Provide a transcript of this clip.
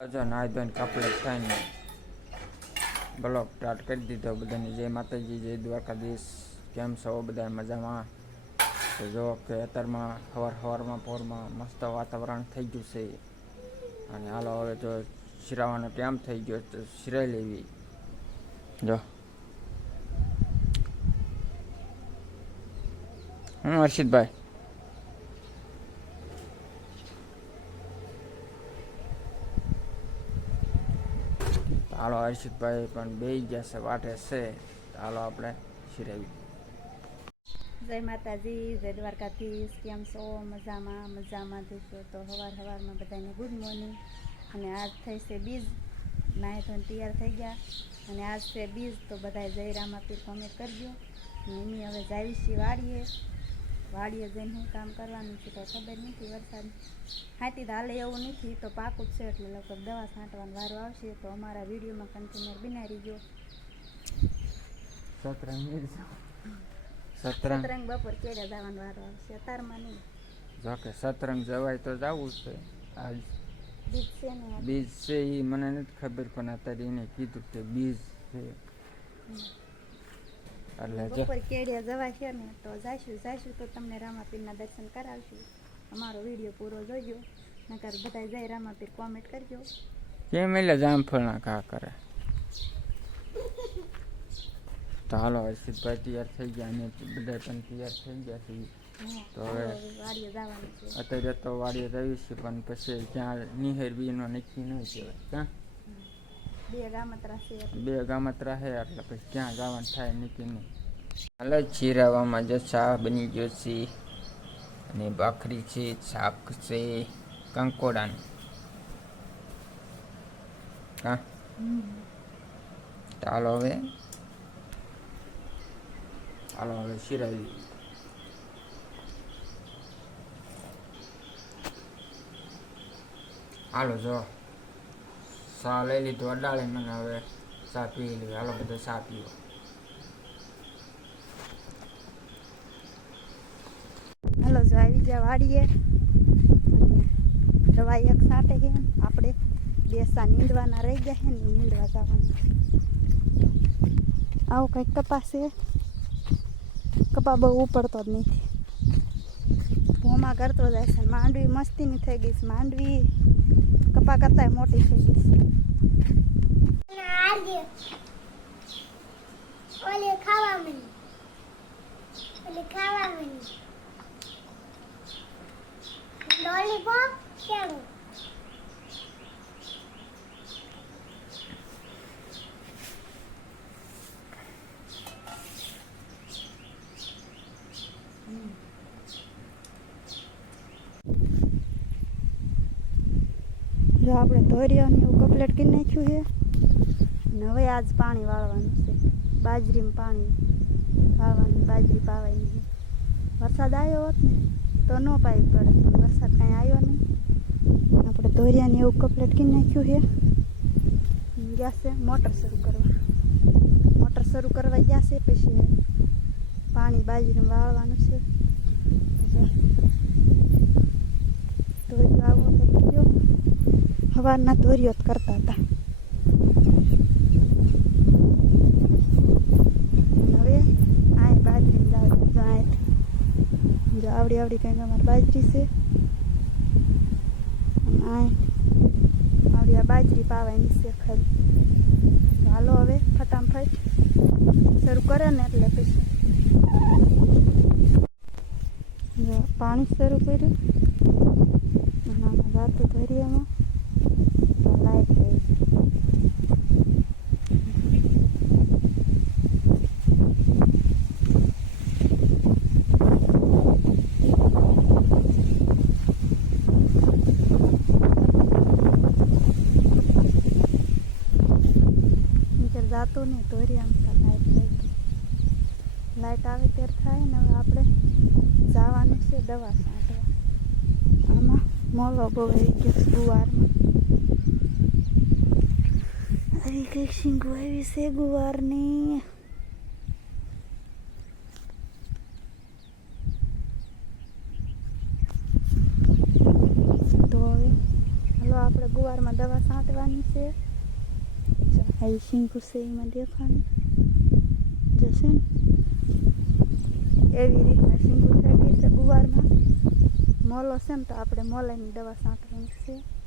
જો નાહી ધોઈને કપડે થઈને બ્લોગ સ્ટાર્ટ કરી દીધો. બધાને જય માતાજી, જય દ્વારકાધીશ. કેમ છો બધા? મજામાં? તો જો કે અત્યારમાં સવારમાં પોરમાં મસ્ત વાતાવરણ થઈ ગયું છે અને હાલો હવે જો શિરાવાનો ટાઈમ થઈ ગયો તો શિરાઈ લેવી. જો હર્ષિતભાઈ હાલો હર્ષિતભાઈ પણ બેસી ગયા છે, વાટે છે. હાલો આપણે શિરાવી. જય માતાજી, જય દ્વારકાધીશ. કેમ છો? મજામાં જશો તો સવારમાં બધાને ગુડ મોર્નિંગ. અને આજ થઈ છે બીજ, નાહી ધોઈને તૈયાર થઈ ગયા અને આજ છે બીજ, તો બધા જય રામાપીર કોમેન્ટ કરજો. મમ્મી હવે જાવી છીએ વાડીએ જઈને શું કામ કરવાનું છે તો ખબર નથી. વરસાદ હાથી તો હાલે એવું નથી, તો પાકું જ છે એટલે લગભગ દવા છાંટવાનો વારો આવશે. તો અમારા વિડીયોમાં કન્ટિન્યુ બનાવી રહીજો. સતરંગ બપોર કેડે જવાનો વારો આવશે, અતારમાં નહીં. જો કે સતરંગ જવાય તો જવું છે. આજ બીજ છે ને, બીજ છે એ મને નથી ખબર, પણ અત્યારે એને કીધું કે બીજ છે એટલે બપોર કેડે જવાય છે ને તો જાઈશું તો તમને રામાપીરના દર્શન કરાવશું. અમારો વિડીયો પૂરો જોજો, નકર બધા જય રામાપીર કોમેન્ટ કરજો. કેમ એટલે જામફળના ઘા કરે. તો હાલો હર્ષિતભાઈ તૈયાર થઈ ગયા અને બધા પણ તૈયાર થઈ ગયા છે. તો હવે વાડીએ જવાનું છે. અત્યારે તો વાડીએ જઈએ છીએ, પણ પછી ક્યાં નિહેર બીનો નક્કી નહીં કહેવાય. ક્યાં બે ગામત્રા છે એટલે પછી ક્યાં જવાનું થાય નક્કી નહીં. હાલો ચીરાવામાં જો ચા બની ગયો છે અને ભાખરી છે, શાક છે કંકોડાનું. હા ચાલો હવે શિરાવી. હાલો જો ચા લઈ લીધો અડાળી મને, હવે ચા પી લઈએ. હાલો બધો ચા પીવો. હાલો જો આવી ગયા વાડીએ અને દવા એક સાટે છે. આપણે બેસા નીંદવાના રહી ગયા છે ને, નીંદવા જવાનું. આવું કંઈક કપાસ છે. કપા બહુ ઉપડતો જ નથી, ભોમાં કરતો જાય છે. માંડવી મસ્તીની થઈ ગઈ છે. માંડવી કપા કરતા મોટી થઈ ગઈ છે. જો આપણે ધોરિયાને એવું કમ્પ્લીટ કરી નાખ્યું છે અને હવે આજ પાણી વાળવાનું છે. બાજરીમાં પાણી વાળવાનું, બાજરી પાવાની છે. વરસાદ આવ્યો હોત ને તો ન પાવી પડે, પણ વરસાદ કાંઈ આવ્યો નહીં. આપણે ધોરિયાને એવું કમ્પ્લીટ કરી નાખ્યું છે. ગયા છે મોટર શરૂ કરવા ગયા છે. પછી પાણી બાજરીમાં વાળવાનું છે. ધોરિયો આવો તો ગયો, સવારના ધોરિયો જ કરતા હતા. હવે આ બાજરી જો આવડી કંઈક અમારી બાજરી છે. આવડી આ બાજરી પાવાની છે ખાલી. હાલો હવે ફટાફટ શરૂ કરે ને એટલે પછી જો પાણી શરૂ કર્યું. રાતું ધોરિયામાં તો લાઈટ ગઈ. જાતું નહીં ધોરિયામાં તો લાઈટ ગઈ. લાઈટ આવે ત્યારે થાય ને. હવે આપણે જવાનું છે દવા છાંટવા. આમાં મોલો બહુ આવી ગયો ગુવારમાં. આવી કંઈક શીંગું આવી છે ગુવારની. તો હવે હાલો આપણે ગુવારમાં દવા છાંટવા દેખાવાની છે. આવી શીંગું છે એમાં દેખાણી જશે ને એવી રીતના શીંગું થઈ ગઈ છે ગુવારમાં. મોલો છે ને તો આપણે મોલાની દવા છાંટવાની છે.